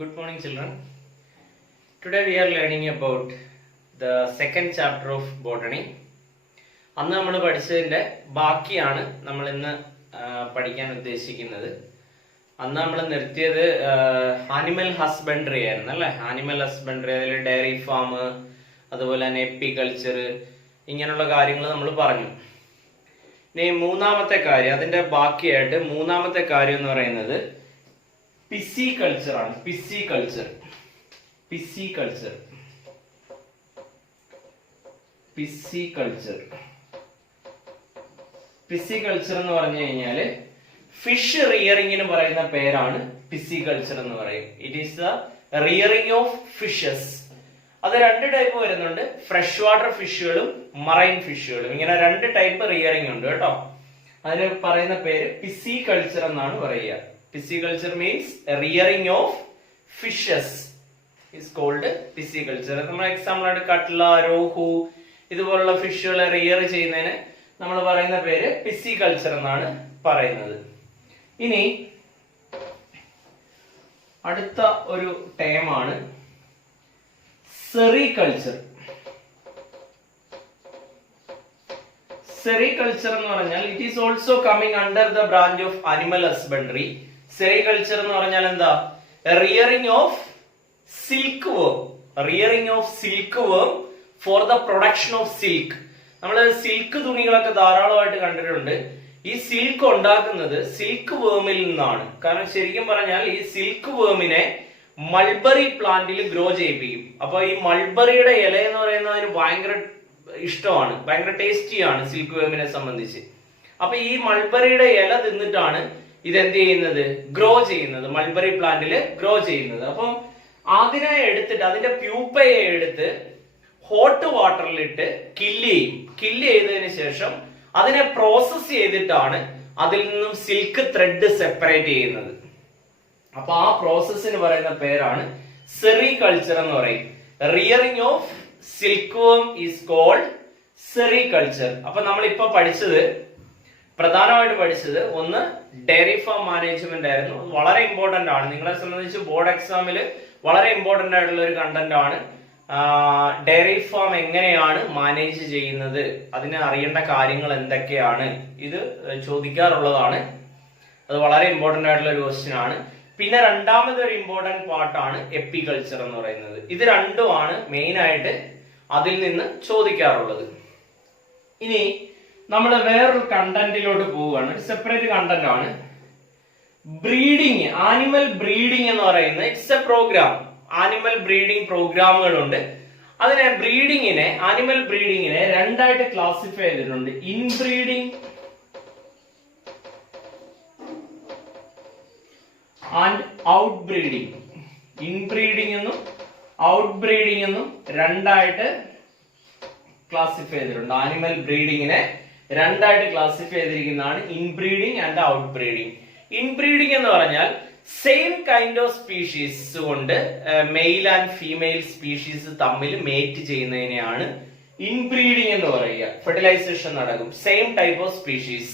Good morning, children. Today we are learning about the second chapter of botany. അന്ന് നമ്മൾ പഠിച്ചതിന്റെ ബാക്കിയാണ് നമ്മൾ ഇന്ന് പഠിക്കാൻ ഉദ്ദേശിക്കുന്നത്. അന്ന് നമ്മൾ നിർത്തിയത് ആനിമൽ ഹസ്ബൻഡറി ആയിരുന്നു അല്ലെ. ആനിമൽ ഹസ്ബൻഡറി, അതിൽ ഡയറി ഫാം, അതുപോലെ തന്നെ എപ്പികൾച്ചർ, ഇങ്ങനെയുള്ള കാര്യങ്ങൾ നമ്മൾ പറഞ്ഞു. ഇനി മൂന്നാമത്തെ കാര്യം, അതിന്റെ ബാക്കിയായിട്ട് മൂന്നാമത്തെ കാര്യം എന്ന് പറയുന്നത് പിസികൾച്ചർ ആണ്. പിസികൾച്ചർ എന്ന് പറഞ്ഞു കഴിഞ്ഞാല് ഫിഷ് റിയറിംഗിന് പറയുന്ന പേരാണ് പിസികൾച്ചർ എന്ന് പറയും. It is the rearing of fishes. അത് രണ്ട് ടൈപ്പ് വരുന്നുണ്ട്, ഫ്രഷ് വാട്ടർ ഫിഷുകളും മറൈൻ ഫിഷുകളും. ഇങ്ങനെ രണ്ട് ടൈപ്പ് റിയറിംഗ് ഉണ്ട് കേട്ടോ. അതിന് പറയുന്ന പേര് പിസികൾച്ചർ എന്നാണ് പറയുക. Pisciculture means rearing of fishes is called pisciculture. നമ്മൾ എക്സാമ്പിൾ ആയിട്ട് കട്ട്ല, രോഹു ഇതുപോലുള്ള ഫിഷുകളെ റിയർ ചെയ്യുന്നതിന് നമ്മൾ പറയുന്ന പേര് പിസികൾച്ചർ എന്നാണ് പറയുന്നത്. ഇനി അടുത്ത ഒരു ടേമാണ് സെറികൾച്ചർ. സെറികൾച്ചർ എന്ന് പറഞ്ഞാൽ it is also coming under the branch of animal husbandry. Sericulture എന്ന് പറഞ്ഞാൽ എന്താ? റിയറിംഗ് ഓഫ് സിൽക്ക് വേം. റിയറിംഗ് ഓഫ് സിൽക്ക് വേം for the production of silk. നമ്മൾ സിൽക്ക് തുണികളൊക്കെ ധാരാളമായിട്ട് കണ്ടിട്ടുണ്ട്. ഈ സിൽക്ക് ഉണ്ടാക്കുന്നത് സിൽക്ക് വേമിൽ നിന്നാണ്. കാരണം ശരിക്കും പറഞ്ഞാൽ ഈ സിൽക്ക് വേമിനെ മൾബറി പ്ലാന്റിൽ ഗ്രോ ചെയ്യിപ്പിക്കും. അപ്പൊ ഈ മൾബറിയുടെ ഇല എന്ന് പറയുന്നത് അതിന് ഭയങ്കര ഇഷ്ടമാണ്, ഭയങ്കര ടേസ്റ്റിയാണ് സിൽക്ക് വേമിനെ സംബന്ധിച്ച്. അപ്പൊ ഈ മൾബറിയുടെ ഇല തിന്നിട്ടാണ് ഇതെന്ത് ചെയ്യുന്നത്? ഗ്രോ ചെയ്യുന്നത്, മൾബറി പ്ലാന്റില് ഗ്രോ ചെയ്യുന്നത്. അപ്പം അതിനെ എടുത്തിട്ട് അതിന്റെ പ്യൂപ്പയെ എടുത്ത് ഹോട്ട് വാട്ടറിലിട്ട് കില്ല് ചെയ്യും. കില്ല് ചെയ്തതിന് ശേഷം അതിനെ പ്രോസസ് ചെയ്തിട്ടാണ് അതിൽ നിന്നും സിൽക്ക് ത്രെഡ് സെപ്പറേറ്റ് ചെയ്യുന്നത്. അപ്പൊ ആ പ്രോസസ്സിന് പറയുന്ന പേരാണ് സെറികൾച്ചർ എന്ന് പറയും. റിയറിംഗ് ഓഫ് സിൽക്ക് വേം ഈസ് കോൾഡ് സെറികൾച്ചർ. അപ്പൊ നമ്മളിപ്പോ പ്രധാനമായിട്ട് പഠിച്ചത് ഒന്ന് ഡയറി ഫാം മാനേജ്മെന്റ് ആയിരുന്നു. വളരെ ഇമ്പോർട്ടന്റ് ആണ്, നിങ്ങളെ സംബന്ധിച്ച് ബോർഡ് എക്സാമിൽ വളരെ ഇമ്പോർട്ടന്റ് ആയിട്ടുള്ള ഒരു കണ്ടന്റ് ആണ്. ഡയറി ഫാം എങ്ങനെയാണ് മാനേജ് ചെയ്യുന്നത്, അതിന് അറിയേണ്ട കാര്യങ്ങൾ എന്തൊക്കെയാണ്, ഇത് ചോദിക്കാറുള്ളതാണ്. അത് വളരെ ഇമ്പോർട്ടന്റ് ആയിട്ടുള്ള ഒരു ക്വസ്റ്റ്യൻ ആണ്. പിന്നെ രണ്ടാമത്തെ ഒരു ഇമ്പോർട്ടന്റ് പാർട്ടാണ് എപ്പികൾച്ചർ എന്ന് പറയുന്നത്. ഇത് രണ്ടുമാണ് മെയിൻ ആയിട്ട് അതിൽ നിന്ന് ചോദിക്കാറുള്ളത്. ഇനി നമ്മൾ വേറൊരു കണ്ടന്റിലോട്ട് പോവുകയാണ്. സെപ്പറേറ്റ് കണ്ടന്റ് ആണ് ബ്രീഡിങ്. ആനിമൽ ബ്രീഡിംഗ് എന്ന് പറയുന്നത് it's a programme. Animal breeding പ്രോഗ്രാമുകളുണ്ട്. അതിനെ ആനിമൽ ബ്രീഡിങ്ങിനെ രണ്ടായിട്ട് ക്ലാസിഫൈ ചെയ്തിട്ടുണ്ട്. Inbreeding and outbreeding. Inbreeding എന്നും ഔട്ട് ബ്രീഡിംഗ് എന്നും രണ്ടായിട്ട് ക്ലാസിഫൈ ചെയ്തിട്ടുണ്ട്. ആനിമൽ ബ്രീഡിങ്ങിനെ രണ്ടായിട്ട് ക്ലാസിഫൈ ചെയ്തിരിക്കുന്നതാണ് inbreeding and outbreeding. Inbreeding എന്ന് പറഞ്ഞാൽ സെയിം കൈൻഡ് ഓഫ് സ്പീഷീസ് കൊണ്ട് മെയിൽ ആൻഡ് ഫീമെയിൽ സ്പീഷീസ് തമ്മിൽ മേറ്റ് ചെയ്യുന്നതിനെയാണ് ഇൻബ്രീഡിംഗ് എന്ന് പറയുക. ഫെർട്ടിലൈസേഷൻ നടക്കും. Same type of species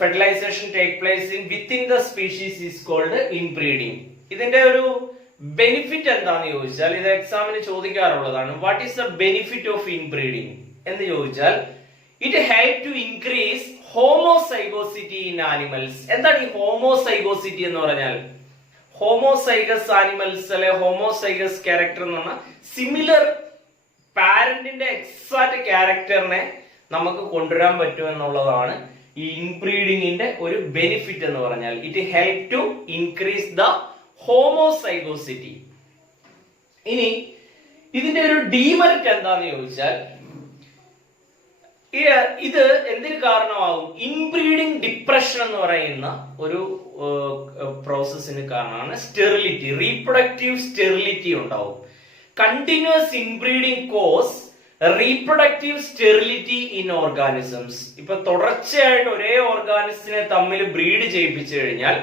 fertilization take place within the species is called inbreeding. ഇതിന്റെ ഒരു ബെനിഫിറ്റ് എന്താന്ന് ചോദിച്ചാൽ ഇത് എക്സാമിന് ചോദിക്കാറുള്ളതാണ്. What is the benefit of inbreeding എന്ന് ചോദിച്ചാൽ it help to increase homozygosity in animals. എന്താണ് ഈ ഹോമോസൈഗോസിറ്റി എന്ന് പറഞ്ഞാൽ? ഹോമോസൈഗസ് ആനിമൽസ് അല്ലെ ഹോമോസൈഗസ് ക്യാരക്ടർ എന്ന് പറഞ്ഞാൽ സിമിലർ പാരന്റിന്റെ എക്സാക്ട് ക്യാരക്ടറിനെ നമുക്ക് കൊണ്ടുവരാൻ പറ്റും എന്നുള്ളതാണ് ഈ ഇൻബ്രീഡിങ്ങിന്റെ ഒരു ബെനിഫിറ്റ് എന്ന് പറഞ്ഞാൽ. It help to increase the homozygosity. ഇനി ഇതിന്റെ ഒരു ഡീമെറിറ്റ് എന്താന്ന് ചോദിച്ചാൽ ഇത് എന്തിന് കാരണമാകും? ഇൻബ്രീഡിംഗ് ഡിപ്രഷൻ എന്ന് പറയുന്ന ഒരു പ്രോസസ്സിന് കാരണമാണ് സ്റ്റെറിലിറ്റി, റീപ്രൊഡക്റ്റീവ് സ്റ്റെറിലിറ്റി ഉണ്ടാവും. Continuous inbreeding cause reproductive sterility in organisms. ഇപ്പൊ തുടർച്ചയായിട്ട് ഒരേ ഓർഗാനിസത്തിനെ തമ്മിൽ ബ്രീഡ് ചെയ്യിപ്പിച്ചു കഴിഞ്ഞാൽ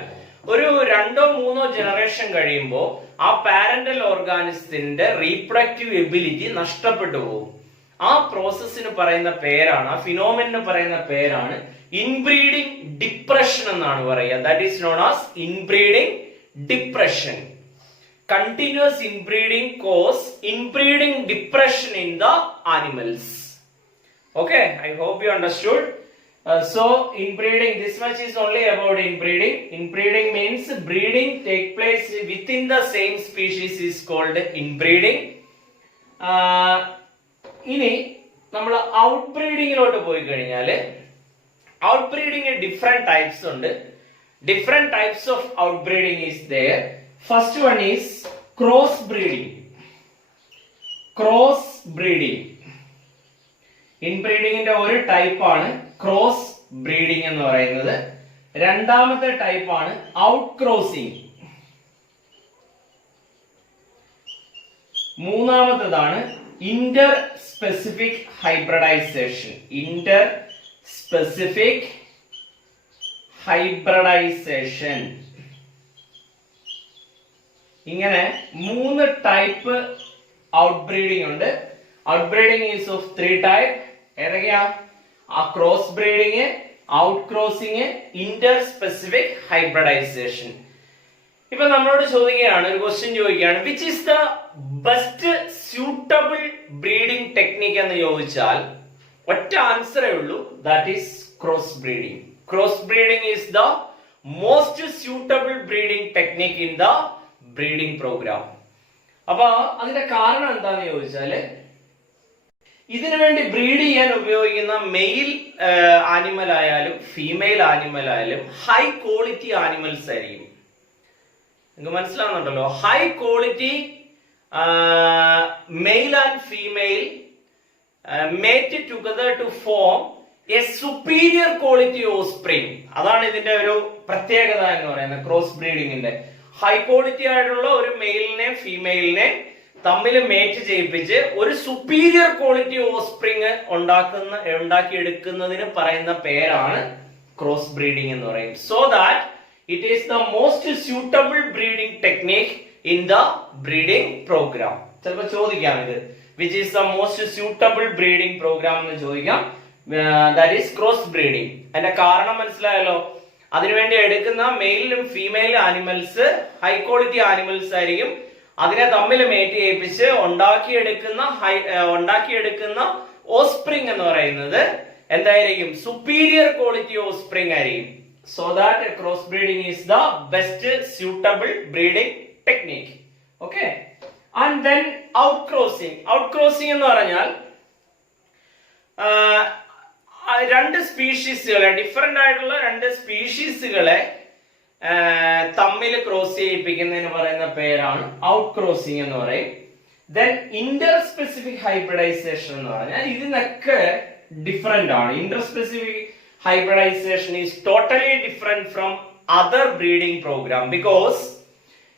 ഒരു 2-3 ജനറേഷൻ കഴിയുമ്പോൾ ആ പാരന്റൽ ഓർഗാനിസത്തിന്റെ റീപ്രൊഡക്റ്റീവ് എബിലിറ്റി നഷ്ടപ്പെട്ടു പോകും. ആ പ്രോസസ്സിന് പറയുന്ന പേരാണ്, ആ ഫിനോമിനന് പറയുന്ന പേരാണ് ഇൻബ്രീഡിംഗ് ഡിപ്രഷൻ എന്നാണ് പറയുക. That is known as inbreeding depression. Continuous inbreeding cause inbreeding depression in the animals. Okay, I hope you understood. So inbreeding, this much is only about inbreeding. Inbreeding means breeding take place within the same species is called inbreeding. ഇനി നമ്മൾ out ബ്രീഡിങ്ങിലോട്ട് പോയി കഴിഞ്ഞാൽ out breeding different types ഉണ്ട്. Different types of out breeding is there. First one is cross breeding. Cross breeding ഇൻബ്രീഡിങ്ങിന്റെ ഒരു ടൈപ്പാണ് cross breeding എന്ന് പറയുന്നത്. രണ്ടാമത്തെ ടൈപ്പാണ് ഔട്ട് ക്രോസിംഗ്. മൂന്നാമത്തേതാണ് inter specific hybridization. Inter specific hybridization. ഇങ്ങനെ 3 ടൈപ്പ് ഔട്ട് ബ്രീഡിംഗ് ഉണ്ട്. Out breeding is of 3 type. ഏതൊക്കെയാ? Cross breeding, out crossing, Inter specific hybridization. ഇപ്പൊ നമ്മളോട് ചോദിക്കുകയാണ്, ഒരു ക്വസ്റ്റ്യൻ ചോദിക്കുകയാണ്, which is the best suitable breeding technique എന്ന് ചോദിച്ചാൽ ഒറ്റ ആൻസറേ ഉള്ളൂ, that is cross breeding. Cross breeding is the most suitable breeding technique in the breeding program. അപ്പൊ അതിന്റെ കാരണം എന്താന്ന് ചോദിച്ചാല്, ഇതിനു വേണ്ടി ബ്രീഡ് ചെയ്യാൻ ഉപയോഗിക്കുന്ന മെയിൽ ആനിമൽ ആയാലും ഫീമെയിൽ ആനിമൽ ആയാലും ഹൈ ക്വാളിറ്റി ആനിമൽസ് ആയിരിക്കും. നിങ്ങൾക്ക് മനസ്സിലാവുന്നുണ്ടല്ലോ? High quality male and female mate together to form a superior quality offspring. അതാണ് ഇതിന്റെ ഒരു പ്രത്യേകത എന്ന് പറയുന്നത് ക്രോസ് ബ്രീഡിങ്ങിന്റെ. ഹൈ ക്വാളിറ്റി ആയിട്ടുള്ള ഒരു മെയിലിനെ ഫീമെയിലിനെ തമ്മിൽ മേറ്റ് ചെയ്യിപ്പിച്ച് ഒരു സുപ്പീരിയർ ക്വാളിറ്റി ഓസ്പ്രിങ് ഉണ്ടാക്കിയെടുക്കുന്നതിന് പറയുന്ന പേരാണ് ക്രോസ് ബ്രീഡിംഗ് എന്ന് പറയും. So that it is the most suitable breeding technique in the breeding program. ചിലപ്പോൾ ചോദിക്കാം ഇത്, which is the most suitable breeding program എന്ന് ചോദിക്കാം. That is cross breeding. അതിന്റെ കാരണം മനസ്സിലായല്ലോ? അതിനുവേണ്ടി എടുക്കുന്ന മെയിലും ഫീമെയിലും ആനിമൽസ് ഹൈ ക്വാളിറ്റി ആനിമൽസ് ആയിരിക്കും. അതിനെ തമ്മിൽ മേറ്റ് ചെയ്യിപ്പിച്ച് ഉണ്ടാക്കിയെടുക്കുന്ന ഓസ്പ്രിങ് എന്ന് പറയുന്നത് എന്തായിരിക്കും? സുപ്പീരിയർ ക്വാളിറ്റി ഓസ്പ്രിങ് ആയിരിക്കും. So that cross breeding is the best suitable breeding technique. Okay. And then out crossing. Out crossing എന്ന് പറഞ്ഞാൽ രണ്ട് സ്പീഷീസുകളെ, ഡിഫറെന്റ് ആയിട്ടുള്ള രണ്ട് സ്പീഷീസുകളെ തമ്മിൽ ക്രോസ് ചെയ്യിപ്പിക്കുന്നതിന് പറയുന്ന പേരാണ് ഔട്ട് ക്രോസിംഗ് എന്ന് പറയും. ദെൻ ഇന്റർ സ്പെസിഫിക് ഹൈബ്രിഡൈസേഷൻ എന്ന് പറഞ്ഞാൽ ഇതിനൊക്കെ ഡിഫറെന്റ് ആണ്. Inter specific hybridization is totally different from other breeding program because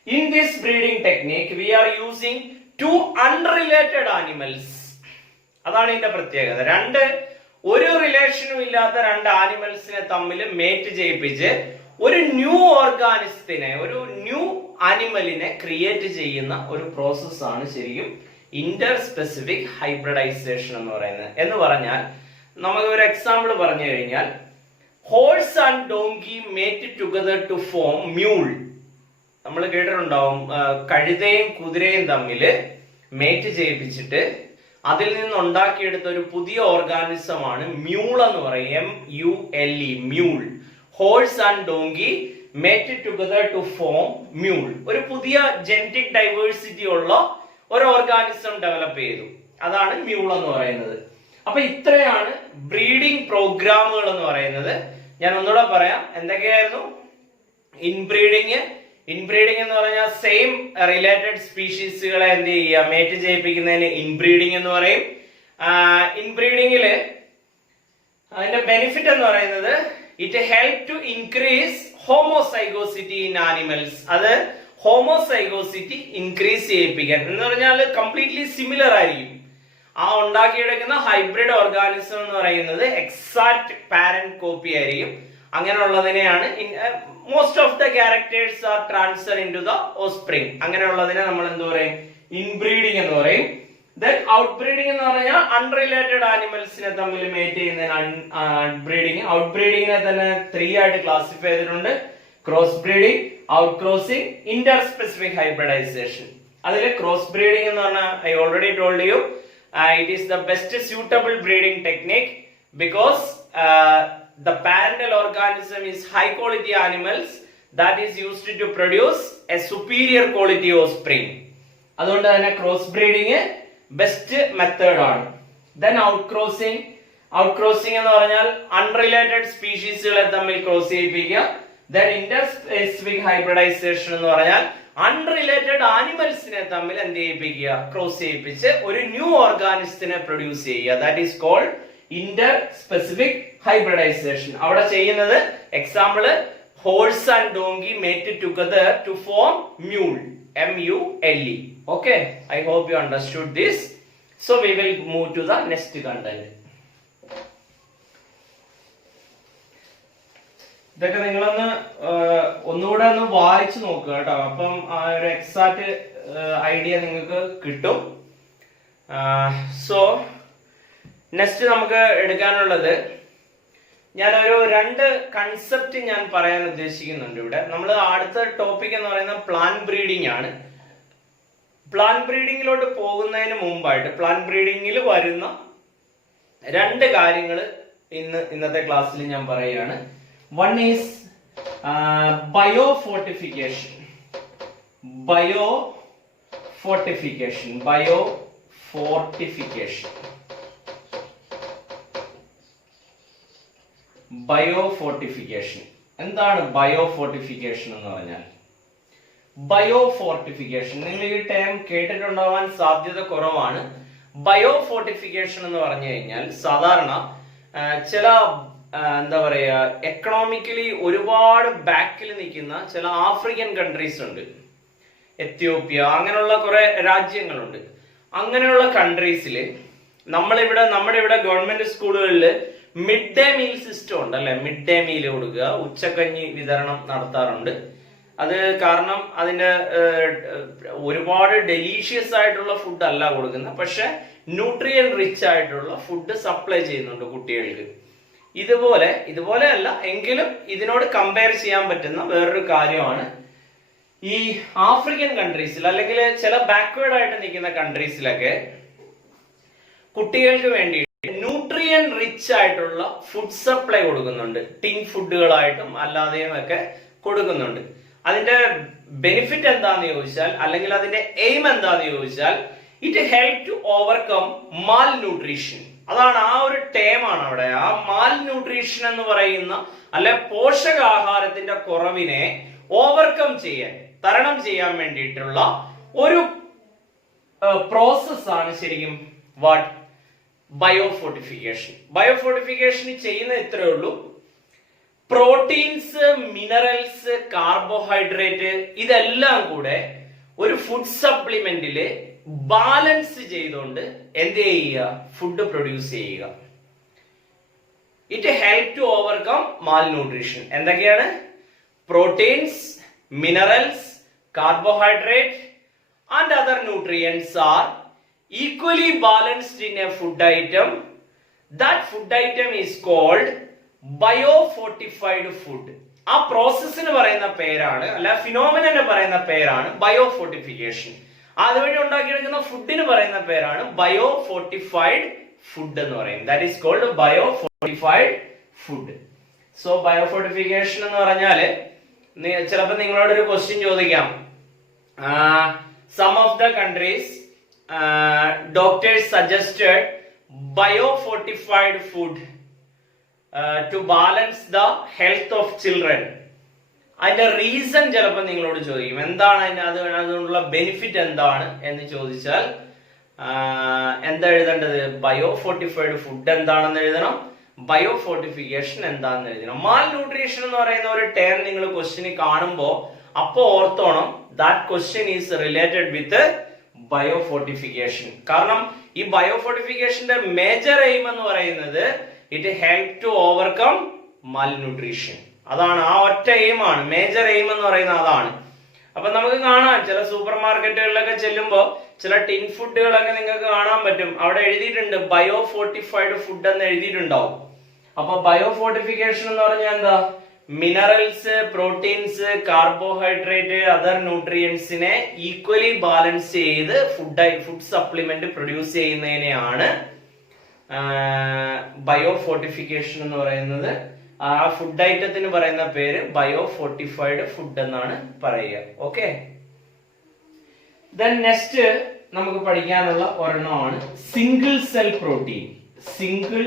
in this breeding technique we are using two unrelated animals. അതാണ് ഇതിന്റെ പ്രത്യേകത. ഒരു റിലേഷനും ഇല്ലാത്ത രണ്ട് ആനിമൽസിനെ തമ്മിൽ മേറ്റ് ചെയ്യിപ്പിച്ച് ഒരു ന്യൂ ഓർഗാനിസത്തിനെ, ഒരു ന്യൂ ആനിമലിനെ ക്രിയേറ്റ് ചെയ്യുന്ന ഒരു പ്രോസസ് ആണ് ശരിക്കും ഇന്റർ സ്പെസിഫിക് ഹൈബ്രിഡൈസേഷൻ എന്ന് പറയുന്നത്. എന്ന് പറഞ്ഞാൽ നമുക്ക് ഒരു എക്സാമ്പിൾ പറഞ്ഞു കഴിഞ്ഞാൽ, horse and donkey mate together to form mule. നമ്മൾ കേട്ടിട്ടുണ്ടാവും, കഴുതയും കുതിരയും തമ്മിൽ മേറ്റ് ചെയ്യിപ്പിച്ചിട്ട് അതിൽ നിന്ന് ഉണ്ടാക്കിയെടുത്ത ഒരു പുതിയ ഓർഗാനിസമാണ് മ്യൂൾ എന്ന് പറയും. MULE, mule. Horse and donkey mate together to form mule. ഒരു പുതിയ ജനറ്റിക് ഡൈവേഴ്സിറ്റി ഉള്ള ഒരു ഓർഗാനിസം ഡെവലപ്പ് ചെയ്തു. അതാണ് മ്യൂൾ എന്ന് പറയുന്നത്. അപ്പൊ ഇത്രയാണ് ബ്രീഡിംഗ് പ്രോഗ്രാമുകൾ എന്ന് പറയുന്നത്. ഞാൻ ഒന്നുകൂടെ പറയാം എന്തൊക്കെയായിരുന്നു. ഇൻബ്രീഡിങ് എന്ന് പറഞ്ഞാൽ സെയിം റിലേറ്റഡ് സ്പീഷീസുകളെ എന്ത് ചെയ്യുക, മേറ്റ് ചെയ്യിപ്പിക്കുന്നതിന് ഇൻബ്രീഡിങ് എന്ന് പറയും. ഇൻബ്രീഡിങ്ങില് അതിന്റെ ബെനിഫിറ്റ് എന്ന് പറയുന്നത് it help to increase homozygosity in animals. അത് ഹോമോസൈഗോസിറ്റി ഇൻക്രീസ് ചെയ്യിപ്പിക്കാൻ എന്ന് പറഞ്ഞാൽ കംപ്ലീറ്റ്ലി സിമിലർ ആയിരിക്കും. ആ ഉണ്ടാക്കിയെടുക്കുന്ന ഹൈബ്രിഡ് ഓർഗാനിസം എന്ന് പറയുന്നത് എക്സാക്ട് പാരന്റ് കോപ്പി ആയിരിക്കും. അങ്ങനെയുള്ളതിനെയാണ് most of the characters are transfer in to the offspring. അങ്ങനെയുള്ളതിനെ നമ്മൾ എന്ത് പറയും? ഇൻബ്രീഡിംഗ് എന്ന് പറയും. ദെൻ ഔട്ട് ബ്രീഡിംഗ് എന്ന് പറഞ്ഞാൽ അൺറിലേറ്റഡ് ആനിമൽസിനെ തമ്മിൽ മേറ്റ് ചെയ്യുന്നതിന് ഔട്ട് ബ്രീഡിംഗ്. ഔട്ട് ബ്രീഡിങ്ങിനെ തന്നെ 3 ആയിട്ട് ക്ലാസിഫൈ ചെയ്തിട്ടുണ്ട്. Cross breeding, out crossing, Inter specific hybridisation. അതിൽ ക്രോസ് ബ്രീഡിംഗ് എന്ന് പറഞ്ഞാൽ I already told you it is the best suitable breeding technique because the parental organism is high quality animals that is used to produce a superior quality offspring. അതുകൊണ്ട് തന്നെ cross breeding best method ആണ്. Then out crossing. Out crossing എന്ന് പറഞ്ഞാൽ unrelated സ്പീഷീസുകളെ തമ്മിൽ cross ചെയ്യിപ്പിക്കുക. Then inter specific hybridization എന്ന് പറഞ്ഞാൽ അൺറിലേറ്റഡ് ആനിമൽസിനെ തമ്മിൽ എന്ത് ചെയ്യിപ്പിക്കുക, ക്രോസ് ചെയ്യിപ്പിച്ച് ഒരു ന്യൂ ഓർഗാനിസത്തിനെ പ്രൊഡ്യൂസ് ചെയ്യുക. That is called Inter specific hybridisation. അവിടെ ചെയ്യുന്നത് example horse and donkey mate together to form mule, MULE. Okay, I hope you understood this. So we will move to the next content. ഇതൊക്കെ നിങ്ങളൊന്ന് ഒന്നുകൂടെ ഒന്ന് വായിച്ചു നോക്കുക കേട്ടോ. അപ്പം ആ ഒരു എക്സാക്ട് ഐഡിയ നിങ്ങൾക്ക് കിട്ടും. സോ നെക്സ്റ്റ് നമുക്ക് എടുക്കാനുള്ളത്, ഞാനൊരു 2 കൺസെപ്റ്റ് ഞാൻ പറയാൻ ഉദ്ദേശിക്കുന്നുണ്ട് ഇവിടെ. നമ്മൾ അടുത്ത ടോപ്പിക് എന്ന് പറയുന്നത് പ്ലാൻ ബ്രീഡിംഗ് ആണ്. പ്ലാൻ ബ്രീഡിങ്ങിലോട്ട് പോകുന്നതിന് മുമ്പായിട്ട് പ്ലാൻ ബ്രീഡിങ്ങിൽ വരുന്ന 2 കാര്യങ്ങൾ ഇന്നത്തെ ക്ലാസ്സിൽ ഞാൻ പറയുകയാണ്. One is bio fortification. Bio fortification. എന്താണ് ബയോ ഫോർട്ടിഫിക്കേഷൻ എന്ന് പറഞ്ഞാൽ? ബയോ ഫോർട്ടിഫിക്കേഷൻ നിങ്ങൾ ഈ ടേം കേട്ടിട്ടുണ്ടാവാൻ സാധ്യത കുറവാണ്. ബയോ ഫോർട്ടിഫിക്കേഷൻ എന്ന് പറഞ്ഞു കഴിഞ്ഞാൽ സാധാരണ ചില എന്താ പറയാ എക്കണോമിക്കലി ഒരുപാട് ബാക്കിൽ നിൽക്കുന്ന ചില ആഫ്രിക്കൻ കൺട്രീസ് ഉണ്ട്. എത്യോപ്യ, അങ്ങനെയുള്ള കുറെ രാജ്യങ്ങളുണ്ട്. അങ്ങനെയുള്ള കൺട്രീസിൽ നമ്മുടെ ഇവിടെ ഗവൺമെന്റ് സ്കൂളുകളിൽ മിഡ് ഡേ മീൽ സിസ്റ്റം ഉണ്ട് അല്ലെ. മിഡ് ഡേ മീൽ കൊടുക്കുക, ഉച്ചക്കഞ്ഞി വിതരണം നടത്താറുണ്ട്. അത് കാരണം അതിന്റെ ഒരുപാട് ഡെലീഷ്യസ് ആയിട്ടുള്ള ഫുഡ് അല്ല കൊടുക്കുന്നത്, പക്ഷെ ന്യൂട്രിയൻ റിച്ച് ആയിട്ടുള്ള ഫുഡ് സപ്ലൈ ചെയ്യുന്നുണ്ട് കുട്ടികൾക്ക്. ഇതുപോലെ അല്ല എങ്കിലും ഇതിനോട് കമ്പയർ ചെയ്യാൻ പറ്റുന്ന വേറൊരു കാര്യമാണ് ഈ ആഫ്രിക്കൻ കൺട്രീസിൽ അല്ലെങ്കിൽ ചില ബാക്ക്വേർഡ് ആയിട്ട് നിൽക്കുന്ന കൺട്രീസിലൊക്കെ കുട്ടികൾക്ക് വേണ്ടി ന്യൂട്രിയൻ റിച്ച് ആയിട്ടുള്ള ഫുഡ് സപ്ലൈ കൊടുക്കുന്നുണ്ട്. ടിൻ ഫുഡുകളായിട്ടും അല്ലാതെയും ഒക്കെ കൊടുക്കുന്നുണ്ട്. അതിന്റെ ബെനിഫിറ്റ് എന്താന്ന് ചോദിച്ചാൽ, അല്ലെങ്കിൽ അതിന്റെ എയിം എന്താന്ന് ചോദിച്ചാൽ, it help to overcome malnutrition. അതാണ് ആ ഒരു ടേമാണ് അവിടെ. ആ മാൽ ന്യൂട്രീഷൻ എന്ന് പറയുന്ന അല്ലെ പോഷകാഹാരത്തിന്റെ കുറവിനെ ഓവർകം ചെയ്യാൻ, തരണം ചെയ്യാൻ വേണ്ടിയിട്ടുള്ള ഒരു പ്രോസസ് ആണ് ശരിക്കും വാട്ട് ബയോഫോർട്ടിഫിക്കേഷൻ. ബയോഫോർട്ടിഫിക്കേഷൻ ചെയ്യുന്നത് ഇത്രയേ ഉള്ളൂ. പ്രോട്ടീൻസ്, മിനറൽസ്, കാർബോഹൈഡ്രേറ്റ് ഇതെല്ലാം കൂടെ ഒരു ഫുഡ് സപ്ലിമെന്റില് ബാലൻസ് ചെയ്തുകൊണ്ട് എന്ത് ചെയ്യുക, ഫുഡ് പ്രൊഡ്യൂസ് ചെയ്യുക. It help to overcome malnutrition. എന്തൊക്കെയാണ്? Proteins, minerals, carbohydrate and other nutrients are equally balanced in a food item. That food item is called biofortified food. ആ പ്രോസസ്സിന് പറയുന്ന പേരാണ്, അല്ല ഫിനോമിനന് പറയുന്ന പേരാണ് ബയോഫോർട്ടിഫിക്കേഷൻ. അതുവഴി ഉണ്ടാക്കിയെടുക്കുന്ന ഫുഡിന് പറയുന്ന പേരാണ് ബയോഫോർട്ടിഫൈഡ് ഫുഡ് എന്ന് പറയും. That is called biofortified food. So biofortification എന്ന് പറഞ്ഞാല് ചിലപ്പോൾ നിങ്ങളോടൊരു ക്വസ്റ്റ്യൻ ചോദിക്കാം. Some of the countries doctors suggested biofortified food to balance the health of children. അതിന്റെ റീസൺ ചിലപ്പോൾ നിങ്ങളോട് ചോദിക്കും. എന്താണ് അതുകൊണ്ടുള്ള ബെനിഫിറ്റ് എന്താണ് എന്ന് ചോദിച്ചാൽ എന്താ എഴുതേണ്ടത്? ബയോഫോർട്ടിഫൈഡ് ഫുഡ് എന്താണെന്ന് എഴുതണം, ബയോഫോർട്ടിഫിക്കേഷൻ എന്താണെന്ന് എഴുതണം. മാൽ ന്യൂട്രീഷൻ എന്ന് പറയുന്ന ഒരു ടേം നിങ്ങൾ ക്വസ്റ്റ്യന് കാണുമ്പോൾ അപ്പോ ഓർത്തോണം, that question is related with biofortification. കാരണം ഈ ബയോഫോർട്ടിഫിക്കേഷന്റെ മേജർ എയിം എന്ന് പറയുന്നത് it help to overcome malnutrition. അതാണ്, ആ ഒറ്റ എയിമാണ്, മേജർ എയിം എന്ന് പറയുന്നത് അതാണ്. അപ്പൊ നമുക്ക് കാണാം, ചില സൂപ്പർ മാർക്കറ്റുകളിലൊക്കെ ചെല്ലുമ്പോൾ ചില ടിൻ ഫുഡുകളൊക്കെ നിങ്ങൾക്ക് കാണാൻ പറ്റും. അവിടെ എഴുതിയിട്ടുണ്ട് ബയോഫോർട്ടിഫൈഡ് ഫുഡ് എന്ന് എഴുതിയിട്ടുണ്ടാവും. അപ്പൊ ബയോഫോർട്ടിഫിക്കേഷൻ എന്ന് പറഞ്ഞാൽ എന്താ? മിനറൽസ്, പ്രോട്ടീൻസ്, കാർബോഹൈഡ്രേറ്റ്, അതർ ന്യൂട്രിയൻസിനെ ഈക്വലി ബാലൻസ് ചെയ്ത് ഫുഡ് സപ്ലിമെന്റ് പ്രൊഡ്യൂസ് ചെയ്യുന്നതിനെയാണ് ബയോ ഫോർട്ടിഫിക്കേഷൻ എന്ന് പറയുന്നത്. ആ ഫുഡ് ഐറ്റത്തിന് പറയുന്ന പേര് ബയോ ഫോർട്ടിഫൈഡ് ഫുഡ് എന്നാണ് പറയുക. ഓക്കെ, ദെൻ നെക്സ്റ്റ് നമുക്ക് പഠിക്കാനുള്ള ഒരെണ്ണമാണ് single cell protein. Single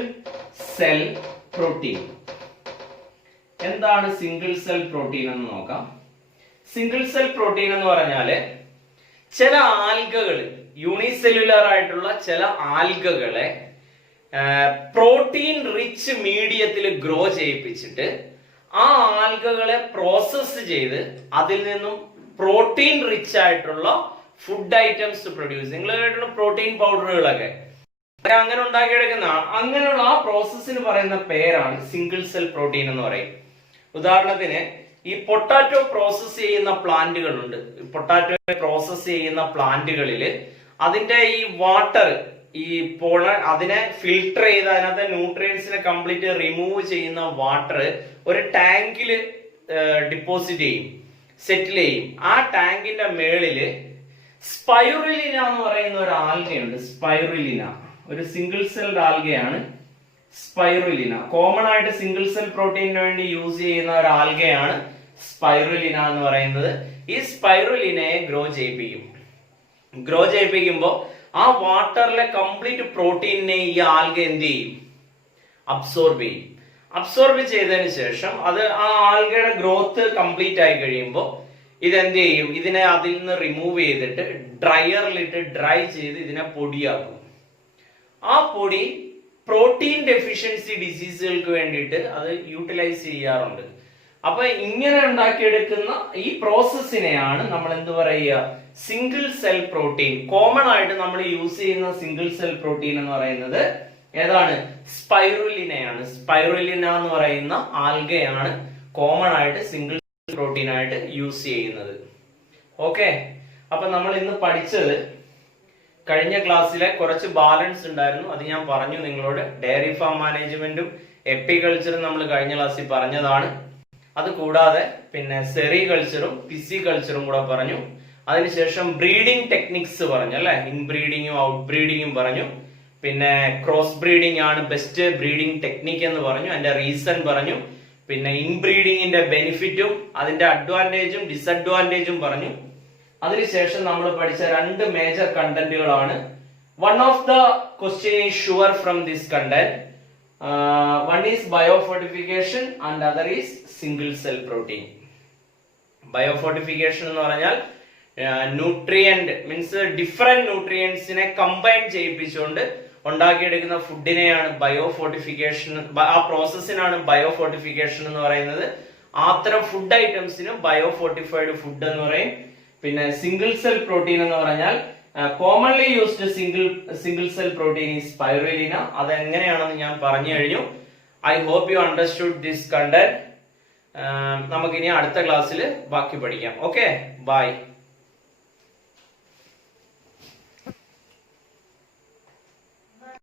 cell protein എന്താണ് സിംഗിൾ സെൽ പ്രോട്ടീൻ എന്ന് നോക്കാം. സിംഗിൾ സെൽ പ്രോട്ടീൻ എന്ന് പറഞ്ഞാല് ചില ആൽഗകൾ, യൂണിസെല്ലുലാർ ആയിട്ടുള്ള ചില ആൽഗകളെ പ്രോട്ടീൻ റിച്ച് മീഡിയത്തിൽ ഗ്രോ ചെയ്യിപ്പിച്ചിട്ട് ആ ആൽഗകളെ പ്രോസസ് ചെയ്ത് അതിൽ നിന്നും പ്രോട്ടീൻ റിച്ച് ആയിട്ടുള്ള ഫുഡ് ഐറ്റംസ് പ്രൊഡ്യൂസ്. നിങ്ങൾ കേട്ടിട്ടുള്ള പ്രോട്ടീൻ പൗഡറുകളൊക്കെ അങ്ങനെ ഉണ്ടാക്കിയെടുക്കുന്ന അങ്ങനെയുള്ള ആ പ്രോസസ്സിന് പറയുന്ന പേരാണ് സിംഗിൾ സെൽ പ്രോട്ടീൻ എന്ന് പറയും. ഉദാഹരണത്തിന് ഈ പൊട്ടാറ്റോ പ്രോസസ് ചെയ്യുന്ന പ്ലാന്റുകളുണ്ട്. പൊട്ടാറ്റോ പ്രോസസ് ചെയ്യുന്ന പ്ലാന്റുകളിൽ അതിന്റെ ഈ വാട്ടർ, ഈ അതിനെ ഫിൽട്ടർ ചെയ്ത് അതിനകത്തെ ന്യൂട്രിയൻസിനെ കംപ്ലീറ്റ് റിമൂവ് ചെയ്യുന്ന വാട്ടർ ഒരു ടാങ്കിൽ ഡിപ്പോസിറ്റ് ചെയ്യും, സെറ്റിൽ ചെയ്യും. ആ ടാങ്കിന്റെ മേളില് സ്പൈറുലിന എന്ന് പറയുന്ന ഒരു ആൽഗയുണ്ട്. സ്പൈറുലിന ഒരു സിംഗിൾ സെൽഡ് ആൽഗയാണ് സ്പൈറുലിന. കോമൺ ആയിട്ട് സിംഗിൾ സെൽ പ്രോട്ടീനു വേണ്ടി യൂസ് ചെയ്യുന്ന ഒരു ആൽഗയാണ് സ്പൈറുലിന എന്ന് പറയുന്നത്. ഈ സ്പൈറുലിനയെ ഗ്രോ ചെയ്യിപ്പിക്കുമ്പോൾ ആ വാട്ടറിലെ കംപ്ലീറ്റ് പ്രോട്ടീനെ ഈ ആൽഗ എന്ത് ചെയ്യും? അബ്സോർബ് ചെയ്യും. അബ്സോർബ് ചെയ്തതിന് ശേഷം അത് ആ ആൽഗയുടെ ഗ്രോത്ത് കംപ്ലീറ്റ് ആയി കഴിയുമ്പോൾ ഇതെന്ത് ചെയ്യും? ഇതിനെ അതിൽ നിന്ന് റിമൂവ് ചെയ്തിട്ട് ഡ്രയറിലിട്ട് ഡ്രൈ ചെയ്ത് ഇതിനെ പൊടിയാക്കും. ആ പൊടി പ്രോട്ടീൻ ഡെഫിഷ്യൻസി ഡിസീസുകൾക്ക് വേണ്ടിയിട്ട് അത് യൂട്ടിലൈസ് ചെയ്യാറുണ്ട്. അപ്പൊ ഇങ്ങനെ ഉണ്ടാക്കിയെടുക്കുന്ന ഈ പ്രോസസ്സിനെയാണ് നമ്മൾ എന്ത് പറയുക? Single cell protein. കോമൺ ആയിട്ട് നമ്മൾ യൂസ് ചെയ്യുന്ന സിംഗിൾ സെൽ പ്രോട്ടീൻ എന്ന് പറയുന്നത് ഏതാണ്? സ്പൈറുലിനയാണ്. സ്പൈറുലിന എന്ന് പറയുന്ന ആൽഗയാണ് കോമൺ ആയിട്ട് സിംഗിൾ പ്രോട്ടീൻ ആയിട്ട് യൂസ് ചെയ്യുന്നത്. ഓക്കെ, അപ്പൊ നമ്മൾ ഇന്ന് പഠിച്ചത് കഴിഞ്ഞ ക്ലാസ്സിലെ കുറച്ച് ബാലൻസ് ഉണ്ടായിരുന്നു, അത് ഞാൻ പറഞ്ഞു നിങ്ങളോട്. ഡയറി ഫാം മാനേജ്മെന്റും എപ്പികൾച്ചറും നമ്മൾ കഴിഞ്ഞ ക്ലാസ്സിൽ പറഞ്ഞതാണ്. അത് കൂടാതെ പിന്നെ സെറികൾച്ചറും പിസികൾച്ചറും കൂടെ പറഞ്ഞു. അതിനുശേഷം ബ്രീഡിംഗ് ടെക്നിക്സ് പറഞ്ഞു അല്ലെ, ഇൻബ്രീഡിങ്ങും ഔട്ട് ബ്രീഡിങ്ങും പറഞ്ഞു. പിന്നെ ക്രോസ് ബ്രീഡിംഗ് ആണ് ബെസ്റ്റ് ബ്രീഡിംഗ് ടെക്നിക് എന്ന് പറഞ്ഞു, അതിന്റെ റീസൺ പറഞ്ഞു. പിന്നെ ഇൻബ്രീഡിങ്ങിന്റെ ബെനിഫിറ്റും അതിന്റെ അഡ്വാൻറ്റേജും ഡിസഡ്വാൻറ്റേജും പറഞ്ഞു. അതിനുശേഷം നമ്മൾ പഠിച്ച രണ്ട് മേജർ കണ്ടന്റുകളാണ്. One of the question is sure from this content. One is biofortification and other is single cell protein. Biofortification എന്ന് പറഞ്ഞാൽ ന്യൂട്രിയന്റ് മീൻസ് ഡിഫറെന്റ് ന്യൂട്രിയൻസിനെ കമ്പൈൻ ചെയ്യിപ്പിച്ചുകൊണ്ട് ഉണ്ടാക്കിയെടുക്കുന്ന ഫുഡിനെയാണ് ബയോഫോർട്ടിഫിക്കേഷൻ. ആ പ്രോസസ്സിനാണ് ബയോഫോർട്ടിഫിക്കേഷൻ എന്ന് പറയുന്നത്. അത്തരം ഫുഡ് ഐറ്റംസിന് ബയോഫോർട്ടിഫൈഡ് ഫുഡ് എന്ന് പറയും. പിന്നെ സിംഗിൾ സെൽ പ്രോട്ടീൻ എന്ന് പറഞ്ഞാൽ commonly used single cell protein is spirulina. അത് എങ്ങനെയാണെന്ന് ഞാൻ പറഞ്ഞു കഴിഞ്ഞു. I hope you understood this content. നമുക്കിനി അടുത്ത ക്ലാസ്സിൽ ബാക്കി പഠിക്കാം. Okay, by.